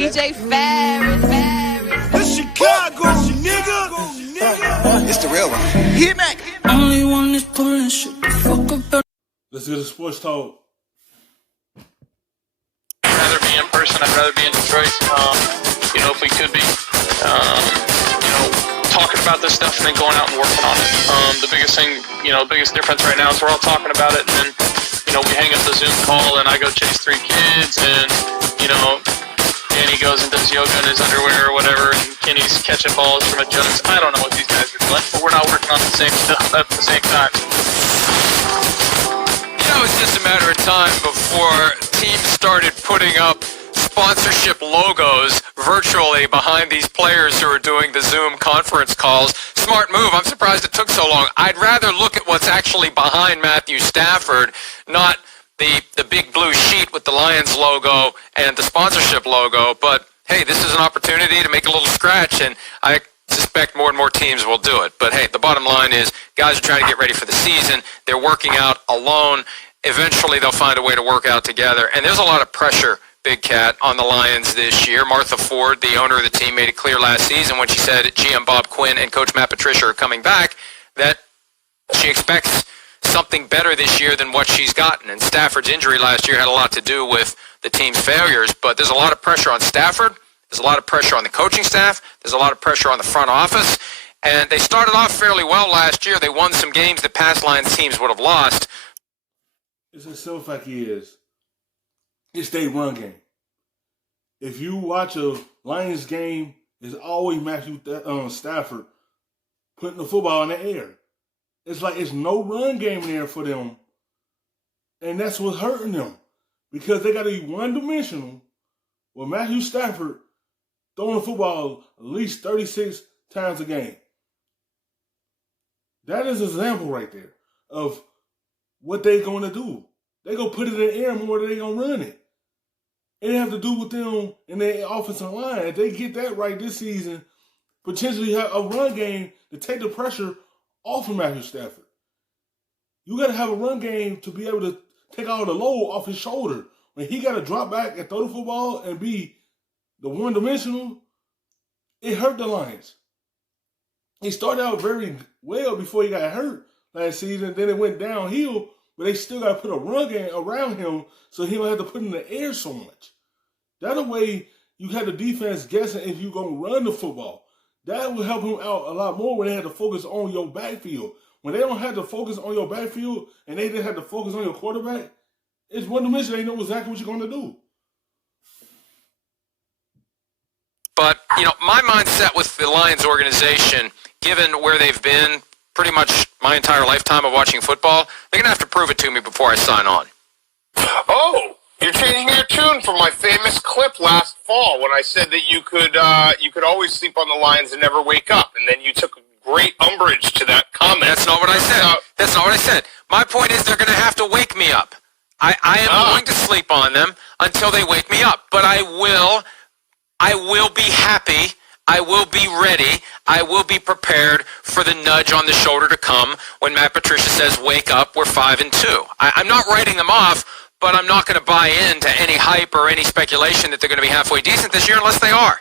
DJ Ferris. The Chicago, nigga. It's the real one. Hit me. Only one is pulling shit the fuck up. Let's get a sports talk. I'd rather be in person. I'd rather be in Detroit. If we could be, talking about this stuff and then going out and working on it. The biggest thing, biggest difference right now is we're all talking about it, and then, we hang up the Zoom call and I go chase 3 kids, and, Danny goes and does yoga in his underwear or whatever, and Kenny's catching balls from a Jones. I don't know what these guys are doing, but we're not working on the same stuff at the same time. It's just a matter of time before teams started putting up sponsorship logos virtually behind these players who are doing the Zoom conference calls. Smart move. I'm surprised it took so long. I'd rather look at what's actually behind Matthew Stafford, not the big blue sheet with the Lions logo and the sponsorship logo. But, hey, this is an opportunity to make a little scratch, and I suspect more and more teams will do it. But, hey, the bottom line is guys are trying to get ready for the season. They're working out alone. Eventually they'll find a way to work out together. And there's a lot of pressure, Big Cat, on the Lions this year. Martha Ford, the owner of the team, made it clear last season when she said GM Bob Quinn and Coach Matt Patricia are coming back that she expects something better this year than what she's gotten. And Stafford's injury last year had a lot to do with the team's failures. But there's a lot of pressure on Stafford. There's a lot of pressure on the coaching staff. There's a lot of pressure on the front office. And they started off fairly well last year. They won some games that past Lions teams would have lost. It's as simple as is. It's their run game. If you watch a Lions game, it's always Matthew Stafford putting the football in the air. It's like it's no run game there for them. And that's what's hurting them. Because they got to be one-dimensional with Matthew Stafford throwing the football at least 36 times a game. That is an example right there of what they're going to do. They're going to put it in the air more than they're going to run it. It have to do with them and their offensive line. If they get that right this season, potentially have a run game to take the pressure off of Matthew Stafford. You got to have a run game to be able to take all the load off his shoulder. When he got to drop back and throw the football and be the one-dimensional, it hurt the Lions. He started out very well before he got hurt last season. Then it went downhill, but they still got to put a run game around him so he don't have to put in the air so much. That way, you had the defense guessing if you're going to run the football. That will help him out a lot more when they had to focus on your backfield. When they don't have to focus on your backfield and they didn't have to focus on your quarterback, it's one dimension. They know exactly what you're going to do. But, my mindset with the Lions organization, given where they've been pretty much my entire lifetime of watching football, they're going to have to prove it to me before I sign on. Oh, you're changing your tune from my famous clip last fall when I said that you could always sleep on the Lions and never wake up, and then you took great umbrage to that comment. That's not what I said. That's not what I said. My point is they're going to have to wake me up. I am going to sleep on them until they wake me up, but I will be happy. I will be ready. I will be prepared for the nudge on the shoulder to come when Matt Patricia says, wake up, we're 5-2. I'm not writing them off, but I'm not going to buy into any hype or any speculation that they're going to be halfway decent this year unless they are.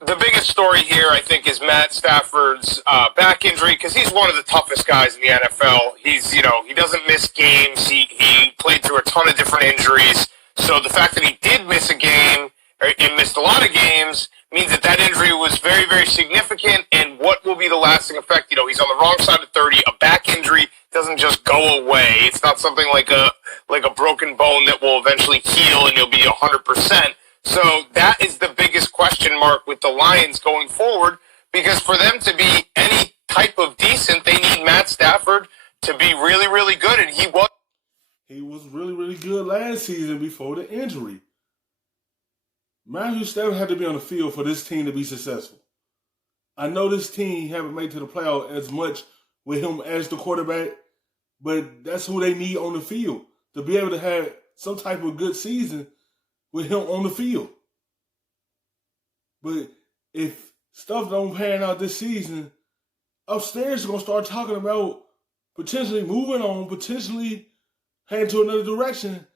The biggest story here, I think, is Matt Stafford's back injury, because he's one of the toughest guys in the NFL. He's, he doesn't miss games. He played through a ton of different injuries. So the fact that he did miss a game, or he missed a lot of games, means that injury was very, very significant. And what will be the lasting effect? He's on the wrong side of 30. A back injury doesn't just go away. It's not something like a broken bone that will eventually heal and you'll be 100%. So that is the biggest question mark with the Lions going forward, because for them to be any type of decent, they need Matt Stafford to be really, really good, and he was. He was really, really good last season before the injury. Matthew Stafford had to be on the field for this team to be successful. I know this team haven't made it to the playoff as much with him as the quarterback, but that's who they need on the field to be able to have some type of good season with him on the field. But if stuff don't pan out this season, upstairs are going to start talking about potentially moving on, potentially heading to another direction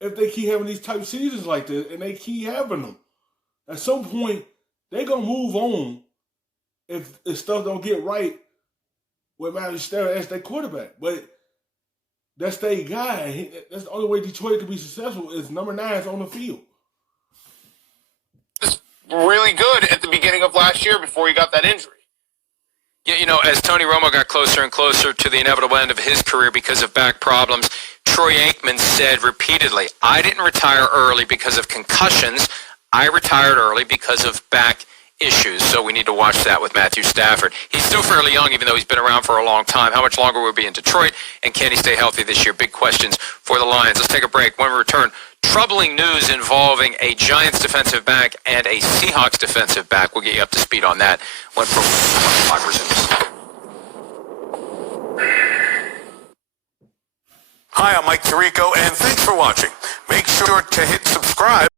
if they keep having these type of seasons like this, and they keep having them. At some point, they gonna move on if stuff don't get right with Matt Stafford as their quarterback. But that's their guy. That's the only way Detroit can be successful is number 9 on the field. Really good at the beginning of last year before he got that injury. Yeah, you know, as Tony Romo got closer and closer to the inevitable end of his career because of back problems, Troy Aikman said repeatedly, I didn't retire early because of concussions. I retired early because of back issues. So we need to watch that with Matthew Stafford. He's still fairly young, even though he's been around for a long time. How much longer will he be in Detroit? And can he stay healthy this year? Big questions for the Lions. Let's take a break. When we return, troubling news involving a Giants defensive back and a Seahawks defensive back. We'll get you up to speed on that when Pro 5 resumes. Hi, I'm Mike Tirico, and thanks for watching. Make sure to hit subscribe.